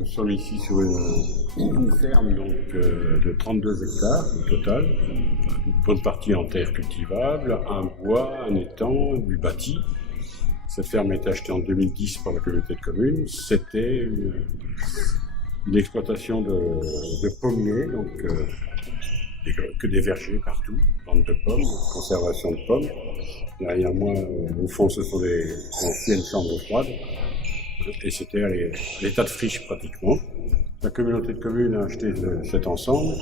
Nous sommes ici sur une ferme donc, de 32 hectares au total, une bonne partie en terre cultivable, un bois, un étang, du bâti. Cette ferme a été achetée en 2010 par la communauté de communes. C'était une exploitation de pommiers, donc que des vergers partout, plantes de pommes, conservation de pommes. Derrière moi, au fond, ce sont des anciennes chambres froides. Et c'était à l'état de friche pratiquement. La communauté de communes a acheté cet ensemble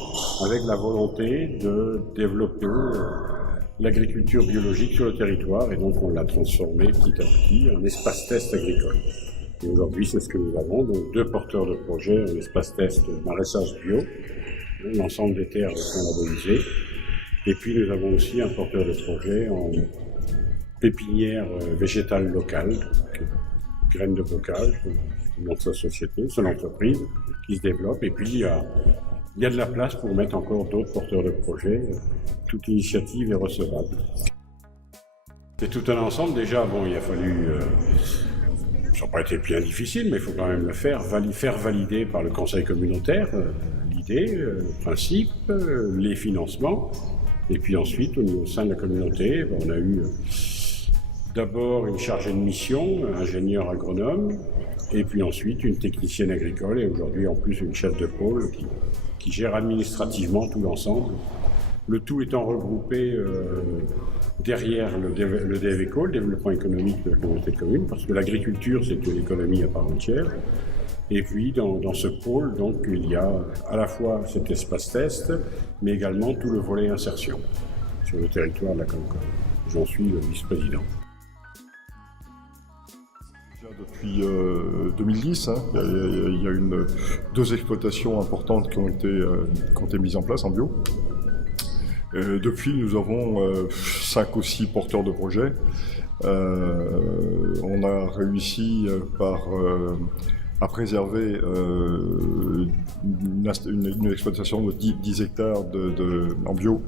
avec la volonté de développer l'agriculture biologique sur le territoire, et donc on l'a transformé petit à petit en espace test agricole. Et aujourd'hui, c'est ce que nous avons, donc 2 porteurs de projets en espace test maraîchage bio. L'ensemble des terres sont labellisées. Et puis nous avons aussi un porteur de projet en pépinière végétale locale, graines de bocage, dans sa société, son entreprise qui se développe. Et puis il y a de la place pour mettre encore d'autres porteurs de projets. Toute initiative est recevable. C'est tout un ensemble. Déjà, bon, il a fallu... ça n'a pas été bien difficile, mais il faut quand même le faire valider par le conseil communautaire, l'idée, le principe, les financements. Et puis ensuite, au sein de la communauté, on a eu d'abord une chargée de mission, un ingénieur agronome, et puis ensuite une technicienne agricole, et aujourd'hui en plus une chef de pôle qui gère administrativement tout l'ensemble. Le tout étant regroupé derrière le DEVECO, le développement économique de la communauté de communes, parce que l'agriculture c'est une économie à part entière. Et puis dans ce pôle, donc, il y a à la fois cet espace test, mais également tout le volet insertion sur le territoire de la Concorde. J'en suis le vice-président. Depuis 2010, il y a 2 exploitations importantes qui ont été mises en place en bio. Depuis, nous avons 5 ou 6 porteurs de projets. On a réussi à préserver une exploitation de 10 hectares en bio.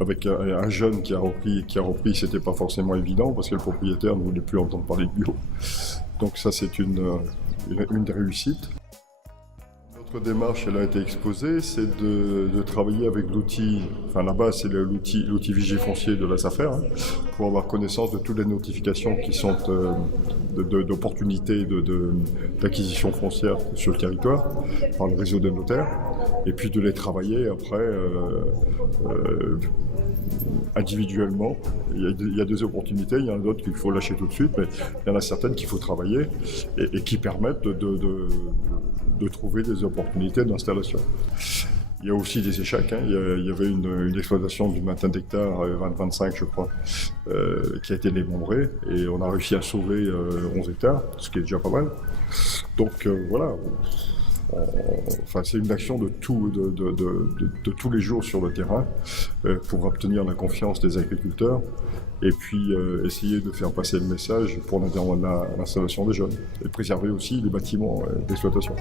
Avec un jeune qui a repris, c'était pas forcément évident parce que le propriétaire ne voulait plus entendre parler de bio. Donc ça, c'est une des réussites. Notre démarche, elle a été exposée, c'est de travailler avec l'outil, enfin la base c'est l'outil Vigifoncier de la SAFER, pour avoir connaissance de toutes les notifications qui sont d'opportunités d'acquisition foncière sur le territoire par le réseau des notaires, et puis de les travailler après individuellement. Il y a des opportunités, il y en a d'autres qu'il faut lâcher tout de suite, mais il y en a certaines qu'il faut travailler et qui permettent de trouver des opportunités d'installation. Il y a aussi des échecs. Il y avait une exploitation d'une vingtaine d'hectares, 20-25 je crois, qui a été démembrée et on a réussi à sauver 11 hectares, ce qui est déjà pas mal. Donc voilà. Enfin, c'est une action de tous les jours sur le terrain pour obtenir la confiance des agriculteurs et puis essayer de faire passer le message pour l'installation des jeunes et préserver aussi les bâtiments d'exploitation.